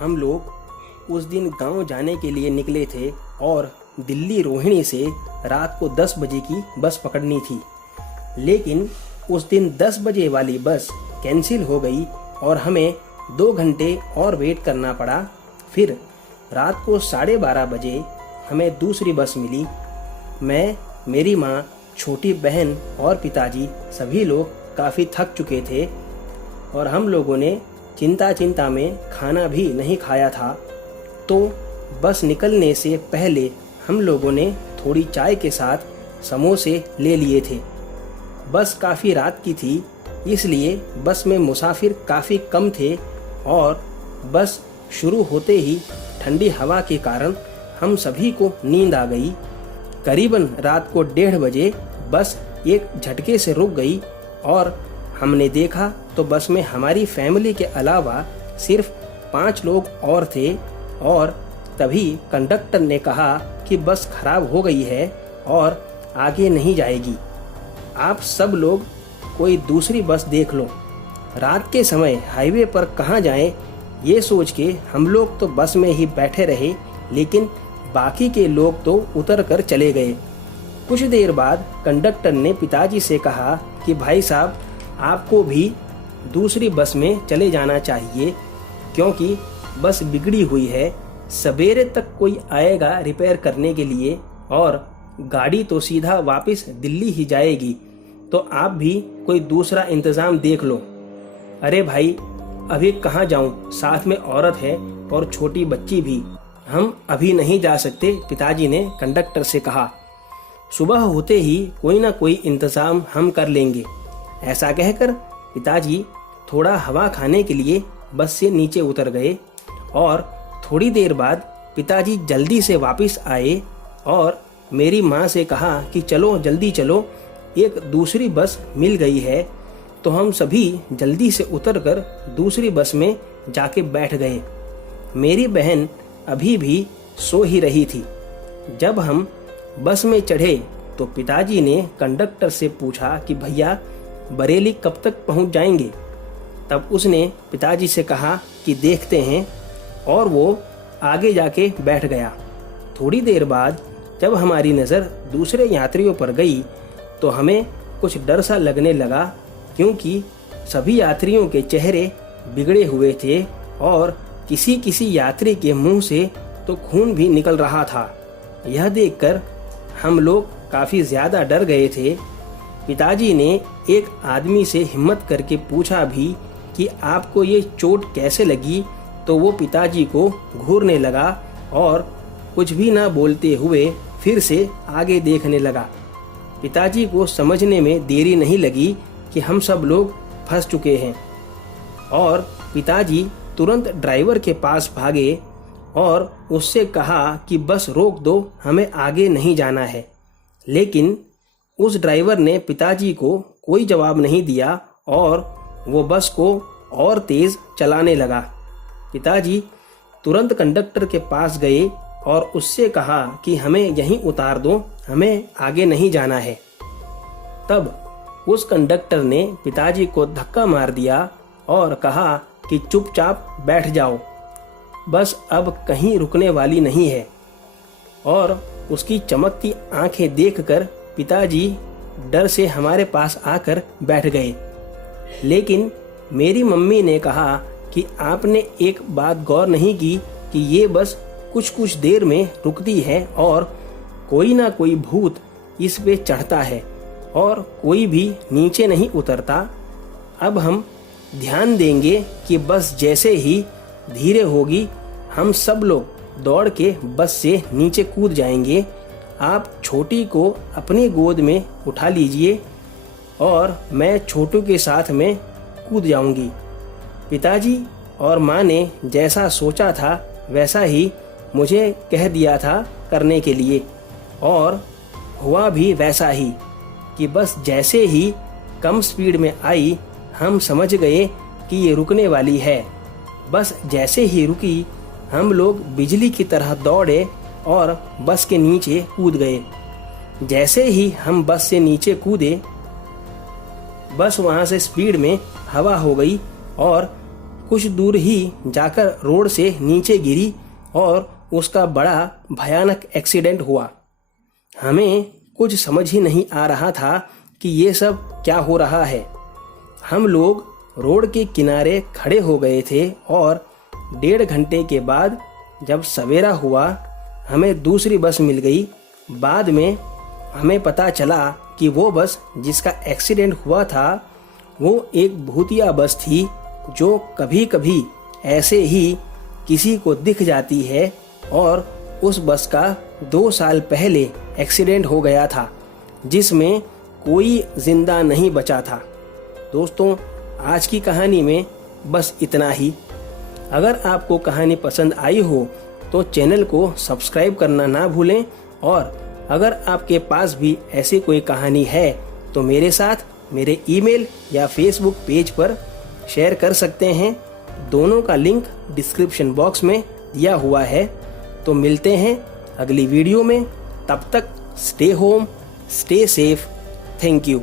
हम लोग उस दिन गांव जाने के लिए निकले थे और दिल्ली रोहिणी से रात को 10 बजे की बस पकड़नी थी। लेकिन उस दिन 10 बजे वाली बस कैंसिल हो गई और हमें 2 घंटे और वेट करना पड़ा। फिर रात को 12:30 बजे हमें दूसरी बस मिली। मैं, मेरी माँ, छोटी बहन और पिताजी सभी लोग काफ़ी थक चुके थे और हम लोगों ने चिंता में खाना भी नहीं खाया था। तो बस निकलने से पहले हम लोगों ने थोड़ी चाय के साथ समोसे ले लिए थे। बस काफ़ी रात की थी, इसलिए बस में मुसाफिर काफ़ी कम थे और बस शुरू होते ही ठंडी हवा के कारण हम सभी को नींद आ गई। करीबन रात को 1:30 बजे बस एक झटके से रुक गई और हमने देखा तो बस में हमारी फैमिली के अलावा सिर्फ 5 लोग और थे। और तभी कंडक्टर ने कहा कि बस खराब हो गई है और आगे नहीं जाएगी, आप सब लोग कोई दूसरी बस देख लो। रात के समय हाईवे पर कहाँ जाएं, ये सोच के हम लोग तो बस में ही बैठे रहे, लेकिन बाकी के लोग तो उतर कर चले गए। कुछ देर बाद कंडक्टर ने पिताजी से कहा कि भाई साहब, आपको भी दूसरी बस में चले जाना चाहिए क्योंकि बस बिगड़ी हुई है। सवेरे तक कोई आएगा रिपेयर करने के लिए और गाड़ी तो सीधा वापस दिल्ली ही जाएगी, तो आप भी कोई दूसरा इंतज़ाम देख लो। अरे भाई, अभी कहाँ जाऊँ, साथ में औरत है और छोटी बच्ची भी, हम अभी नहीं जा सकते, पिताजी ने कंडक्टर से कहा। सुबह होते ही कोई ना कोई इंतज़ाम हम कर लेंगे। ऐसा कहकर पिताजी थोड़ा हवा खाने के लिए बस से नीचे उतर गए और थोड़ी देर बाद पिताजी जल्दी से वापस आए और मेरी माँ से कहा कि चलो जल्दी चलो, एक दूसरी बस मिल गई है। तो हम सभी जल्दी से उतरकर दूसरी बस में जाके बैठ गए। मेरी बहन अभी भी सो ही रही थी। जब हम बस में चढ़े तो पिताजी ने कंडक्टर से पूछा कि भैया, बरेली कब तक पहुंच जाएंगे। तब उसने पिताजी से कहा कि देखते हैं, और वो आगे जाके बैठ गया। थोड़ी देर बाद जब हमारी नज़र दूसरे यात्रियों पर गई तो हमें कुछ डर सा लगने लगा, क्योंकि सभी यात्रियों के चेहरे बिगड़े हुए थे और किसी यात्री के मुंह से तो खून भी निकल रहा था। यह देखकर हम लोग काफ़ी ज़्यादा डर गए थे। पिताजी ने एक आदमी से हिम्मत करके पूछा भी कि आपको ये चोट कैसे लगी, तो वो पिताजी को घूरने लगा और कुछ भी ना बोलते हुए फिर से आगे देखने लगा। पिताजी को समझने में देरी नहीं लगी कि हम सब लोग फंस चुके हैं और पिताजी तुरंत ड्राइवर के पास भागे और उससे कहा कि बस रोक दो, हमें आगे नहीं जाना है। लेकिन उस ड्राइवर ने पिताजी को कोई जवाब नहीं दिया और वो बस को और तेज़ चलाने लगा। पिताजी तुरंत कंडक्टर के पास गए और उससे कहा कि हमें यहीं उतार दो, हमें आगे नहीं जाना है। तब उस कंडक्टर ने पिताजी को धक्का मार दिया और कहा कि चुपचाप बैठ जाओ, बस अब कहीं रुकने वाली नहीं है। और उसकी चमकती आंखें देखकर पिताजी डर से हमारे पास आकर बैठ गए। लेकिन मेरी मम्मी ने कहा कि आपने एक बात गौर नहीं की कि ये बस कुछ देर में रुकती है और कोई ना कोई भूत इस पे चढ़ता है और कोई भी नीचे नहीं उतरता। अब हम ध्यान देंगे कि बस जैसे ही धीरे होगी, हम सब लोग दौड़ के बस से नीचे कूद जाएंगे। आप छोटी को अपनी गोद में उठा लीजिए और मैं छोटू के साथ में कूद जाऊंगी। पिताजी और माँ ने जैसा सोचा था वैसा ही मुझे कह दिया था करने के लिए, और हुआ भी वैसा ही कि बस जैसे ही कम स्पीड में आई, हम समझ गए कि ये रुकने वाली है। बस जैसे ही रुकी, हम लोग बिजली की तरह दौड़े और बस के नीचे कूद गए। जैसे ही हम बस से नीचे कूदे, बस वहाँ से स्पीड में हवा हो गई और कुछ दूर ही जाकर रोड से नीचे गिरी और उसका बड़ा भयानक एक्सीडेंट हुआ। हमें कुछ समझ ही नहीं आ रहा था कि ये सब क्या हो रहा है। हम लोग रोड के किनारे खड़े हो गए थे और 1.5 घंटे के बाद जब सवेरा हुआ हमें दूसरी बस मिल गई। बाद में हमें पता चला कि वो बस जिसका एक्सीडेंट हुआ था वो एक भूतिया बस थी जो कभी कभी ऐसे ही किसी को दिख जाती है, और उस बस का 2 साल पहले एक्सीडेंट हो गया था जिसमें कोई जिंदा नहीं बचा था। दोस्तों, आज की कहानी में बस इतना ही। अगर आपको कहानी पसंद आई हो तो चैनल को सब्सक्राइब करना ना भूलें, और अगर आपके पास भी ऐसी कोई कहानी है तो मेरे साथ मेरे ईमेल या फेसबुक पेज पर शेयर कर सकते हैं। दोनों का लिंक डिस्क्रिप्शन बॉक्स में दिया हुआ है। तो मिलते हैं अगली वीडियो में। तब तक stay home, stay safe. Thank you.